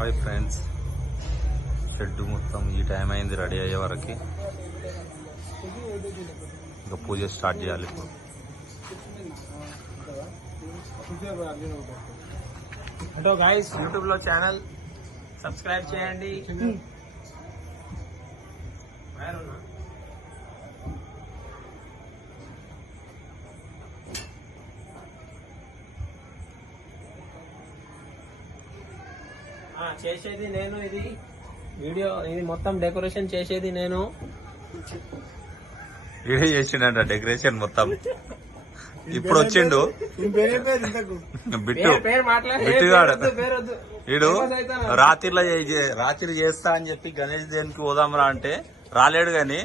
Hi friends, shed మొత్తం ఈ time అయింది రెడీ అయ్యే వరకు. ఇంకా పూజ స్టార్ట్ చేయాలి ఇప్పుడు. హలో గైస్, యూట్యూబ్ లో ఛానల్ సబ్స్క్రైబ్ చేయండి. చేసేది నేను, ఇది వీడియో, ఇది మొత్తం డెకరేషన్ చేసేది నేను. వీడియో చేసిండ డెకరేషన్ మొత్తం. ఇప్పుడు వచ్చిండు బిట్టు వీడు రాత్రి చేస్తా అని చెప్పి గణేష్ దేనికి పోదాంరా అంటే రాలేడు గాని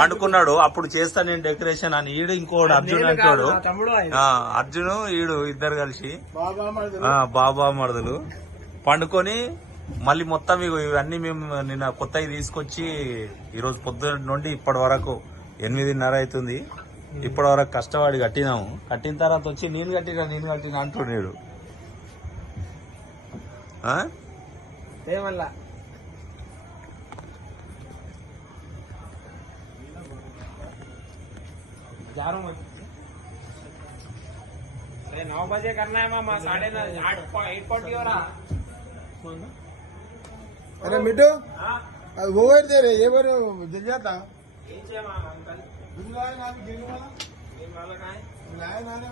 పండుకున్నాడు. అప్పుడు చేస్తా నేను డెకరేషన్ అని. ఈడు ఇంకోడు అర్జున్ అంటాడు. అర్జున్ ఈడు ఇద్దరు కలిసి బాబా మరదలు పండుకొని మళ్ళీ మొత్తం ఇవన్నీ మేము నిన్న కొత్తవి తీసుకొచ్చి ఈరోజు పొద్దున్న నుండి ఇప్పటి వరకు 8:30 అవుతుంది. ఇప్పటి వరకు కష్టపడి కట్టినాము. కట్టిన తర్వాత వచ్చి నేను కట్టినా అంటున్నాడు. अरे 9 बजे करना है मामा, 8:40 हो रहा. अरे मिठू वो दे रहे ये बार जल जाता मामा अंकल गेम वाला कहाँ है? लाया ना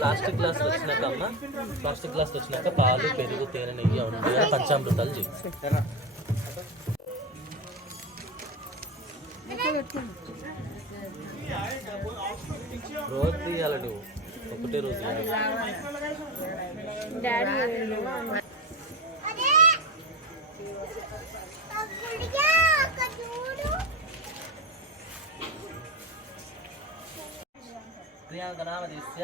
ప్లాస్టిక్ గ్లాస్ వచ్చినాక అమ్మ, ప్లాస్టిక్ గ్లాస్ వచ్చినాక పాలు, పెరుగు, తేనె, నెయ్యి ఉంటాయి. పంచామృతాలు చేయి. రోజు తీయాలి నువ్వు, ఒకటే రోజు ప్రియాంకనామదేశ్య,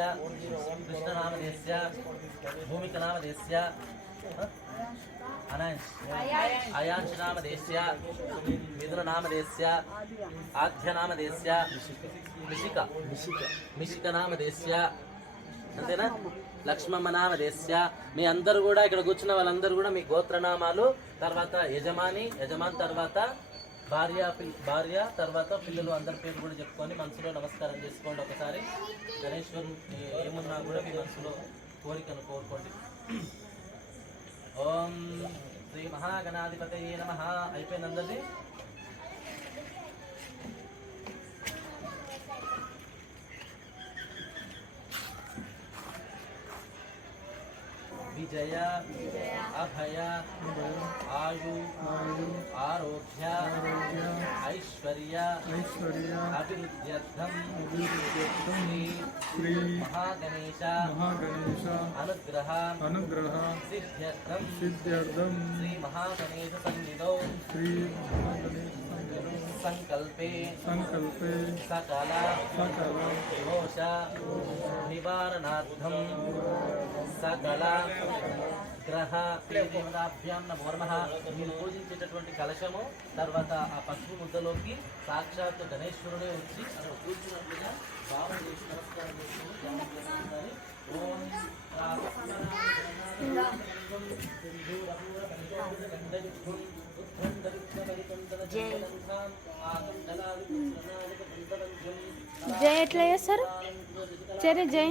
కృష్ణనామదేశ్య, భూమికనామదేశ్య, అయాంశనామదేశ్య, మిథుననామదేశ్య, ఆధ్యనామదేశ్య, మిషికనామదేశ్య, అంతేనా? లక్ష్మమ్మ నామదేశ్య. మీ అందరూ కూడా ఇక్కడ కూర్చున్న వాళ్ళందరూ కూడా మీ గోత్రనామాలు, తర్వాత యజమాన్ తర్వాత భార్య తర్వాత పిల్లలు, అందరి పేరు కూడా చెప్పుకొని మనసులో నమస్కారం చేసుకోండి. ఒకసారి గణేశ్వరు ఏమున్నా కూడా మీ మనసులో కోరికను కోరుకోండి. ఓం శ్రీ మహాగణాధిపతయే నమః. అయిపోయిందందరిది. విజయ, అభయ, ఆయు, ఆరోగ్య, ఐశ్వర్య, అభివృద్ధ్యర్థం శ్రీ మహాగణేశ అనుగ్రహ సిద్ధ్యర్థం శ్రీ మహాగణేశ సన్నిధౌ సంకల్పే సకల దోష నివారణార్థం సకల గ్రహ దేవతాభ్యాం నమో నమః. మీరు పూజించేటటువంటి కలశము తర్వాత ఆ పసుపు ముద్దలోకి సాక్షాత్ గణేశ్వరుడే వచ్చి అక్కడ కూర్చున్నట్లుగా భావం చేసి నమస్కారం చేసుకుని ఓం జై ఎట్లా చేస్తారు? సరే జై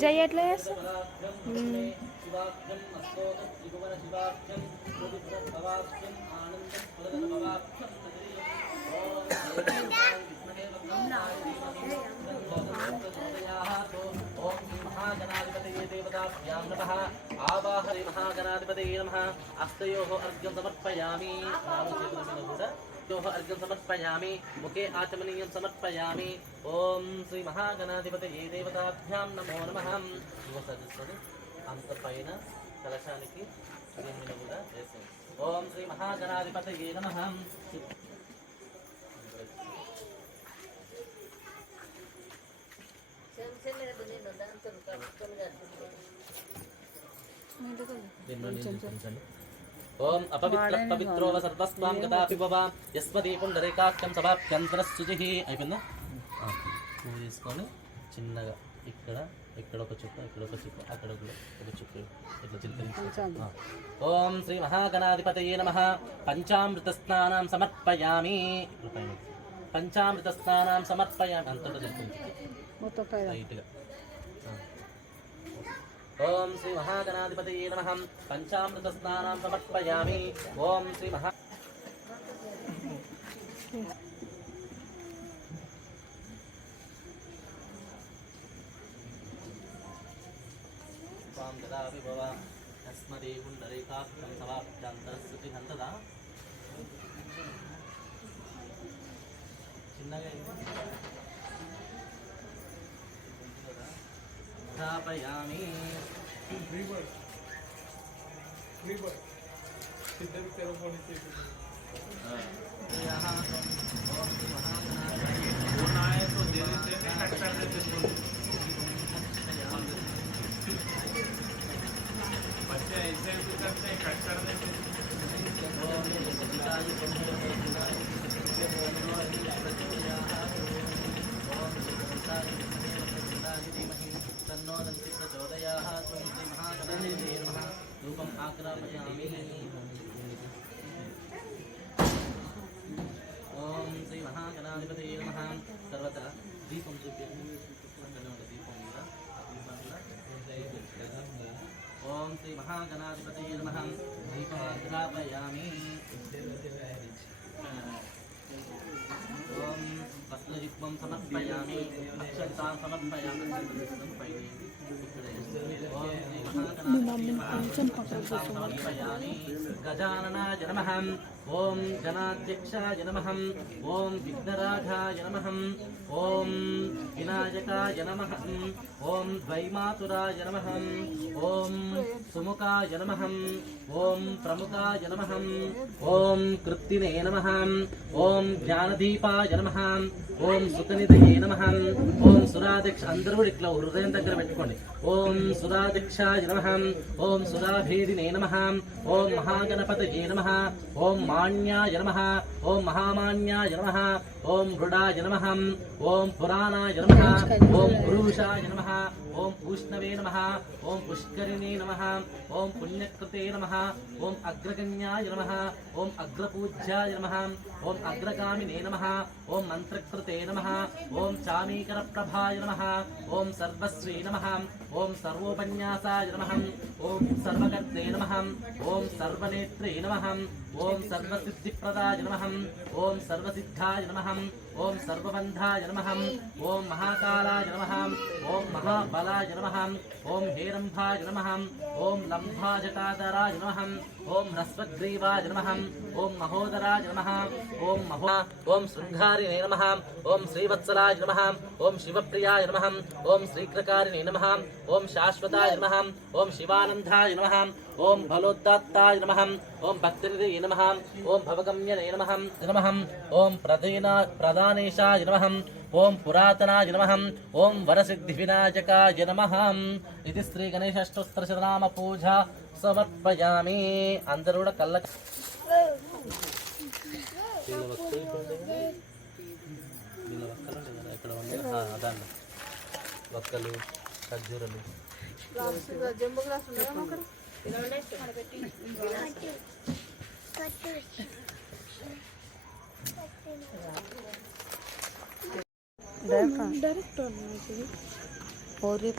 జై ఎట్లా చేస్తారు? మహాగణాధిపతయే దేవతాభ్యాం నమః. ఆవాహరే మహాగణాధిపతయే నమః. హస్తయోః అర్ఘ్యం సమర్పయామి. अर्घ्यं समर्पयामि. मुखे आचमनीयं समर्पयाమి. ఓం శ్రీ మహాగణాధిపతయే దేవతాభ్యాం నమో నమః. అంత పైన కలశానికి దీనిని కూడా వేసేయండి. ఓం శ్రీ మహాగణాధిపతయే నమః. ఓం అపవిత్ర పవిత్రోవ సర్వస్వాం గదాపి భవ యస్మదీ పుండరీకాక్షం సభాభ్యంతరశుచిః. అయిపోయిందా? పువ్వు తీసుకొని చిన్నగా ఇక్కడ ఒక చుక్క, ఇక్కడ ఒక చుక్క, అక్కడ ఒక చుక్క ఇట్లా చిలకరించి. ఓం శ్రీ మహాగణాధిపతయే నమః. పంచామృత స్నానం సమర్పయామి. పంచామృత స్నానం సమర్పయామి. అంతటా చిలకరించి లైట్గా. ఓం శ్రీ మహాగణాధిపతయే నమః. పంచామృత స్నానం సమర్పయామి. ఓం శ్రీ మహా స్వాం గదాపి భవ యస్మదీ పుండరీకాక్షం సభాభ్యంతరశుచిః. అంతదా చిన్నగా స్థాపయామి. बच्चे ऐसे करते हैं, कट कर देते हैं. రూపం ఆగ్రాపయామి. ఓం శ్రీ మహాగణాధిపతయే నమః. తర్వాత దీపం చూపించండి. దీపం కూడా ఓం శ్రీ మహాగణాధిపతయే నమః. దీపమాగ్రాపయామి. ఓం వస్త్రయుగ్మం సమర్పయామి. అక్షంతాన్ సమర్పయామి. ఓం శ్రీ మహాగణాధిపతయే సమర్పయామి. గజాననాయ నమః. ఓం గణాధ్యక్షాయ నమః. ఓం విఘ్నరాజాయ నమః. ఓం వినాయకాయ నమః. ఓం ద్వైమాతురాయ నమః. ఓం సుముఖాయ నమః. ఓం ప్రముఖాయ నమః. ఓం కృత్తినే నమః. ఓం జ్ఞానదీపాయ నమః. ఓం సుఖనిధయే నమః. ఓం సురాధ్యక్ష. అందరూ కూడా ఇట్లా హృదయం దగ్గర పెట్టుకోండి. ఓం సురాధ్యక్షాయ నమః. ఓం సురాభేదినే నమః. ఓం మహాగణపతయే నమః. ఓం మాన్యాయ నమః. ఓం మహామాన్యాయ నమః. ఓం మృడాయ నమః. ఓం పురాణాయ నమః. ఓం పురుషాయ నమః. ఓం పూష్ణవే నమః. ఓం పుష్కరిణే నమః. ఓం పుణ్యకృతే నమః. ఓం అగ్రగణ్యాయ నమః. ఓం అగ్రపూజ్యాయ నమః. ఓం అగ్రగామినే నమః. ఓం మంత్రకృతే నమః. ఓం చామీకరప్రభాయ నమః. ఓం సర్వశ్రీ నమః. ఓం సర్వోపన్యాసాయ నమః. ఓం సర్వకర్తే నమః. ఓం సర్వనేత్రే నమః. ఓం సర్వసిద్ధిప్రదాయ నమః. ఓం సర్వసిద్ధాయ నమః. ఓం సర్వబంధాయ నమః. ఓం మహాకాలాయ నమః. ఓం మహాబలాయ నమః. ఓం హేరంభాయ నమః. ఓం లంభాజటాధరాయ నమః. ఓం హ్రస్వగ్రీవాయ నమః. ఓం మహోదరాయ నమః. ఓం శృంగారిణే నమః. ఓం శ్రీవత్సలాయ నమః. ఓం శివప్రియాయ నమః. ఓం శ్రీకృకారిణే నమః. ఓం శాశ్వతాయ నమః. ఓం శివానందాయ నమః. ఓం బలోద్దాత్తాయ నమః. ఓం భక్తినిధయే నమః. ఓం భవగమ్యనే నమః. ఓం ప్రధానేశాయ నమః. ఓం పురాతనాయ నమః. ఓం వరసిద్ధి వినాయకాయ నమః. ఇది శ్రీ గణేశాష్టోత్తరశతనామ పూజ సమర్పయామి. అందరూ కూడా కళ్ళ దాన్ని ఒక్కలు ఖర్జూరలు డైరెక్ట్ और ये